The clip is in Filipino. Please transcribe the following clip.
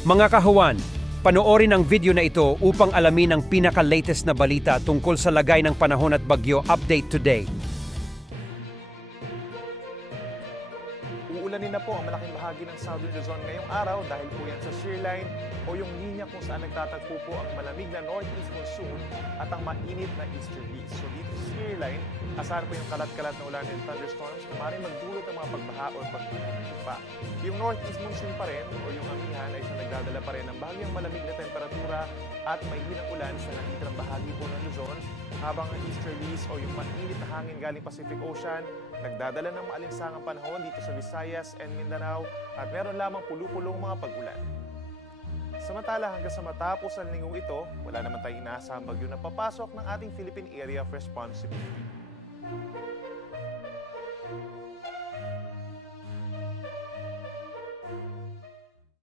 Mga kahuwan, panoorin ang video na ito upang alamin ang pinaka-latest na balita tungkol sa lagay ng panahon at bagyo update today. Uulanin na po ang malaking bahagi ng Southern Luzon ngayong araw dahil po yan sa shear line o yung linya kung saan nagtatagpo po ang malamig na northeast monsoon at ang mainit na easterlies. So dito sa shear line, asahan po yung kalat-kalat na ulan and thunderstorms na maaaring magdulot ng mga pagbaha o pagpupa. Yung northeast monsoon pa rin o yung amihan ay siyang nagdadala pa rin ng bahagyang malamig na temperatura at may hinang ulan sa natitirang bahagi po ng Luzon, habang ang easterlies o yung mainit na hangin galing Pacific Ocean nagdadala ng maalinsangang panahon dito sa Visayas and Mindanao at meron lamang pulu-pulong mga pag-ulan. Samantala, hanggang sa matapos ang linggong ito, wala naman tayong inaasahang bagyo na papasok ng ating Philippine Area of Responsibility.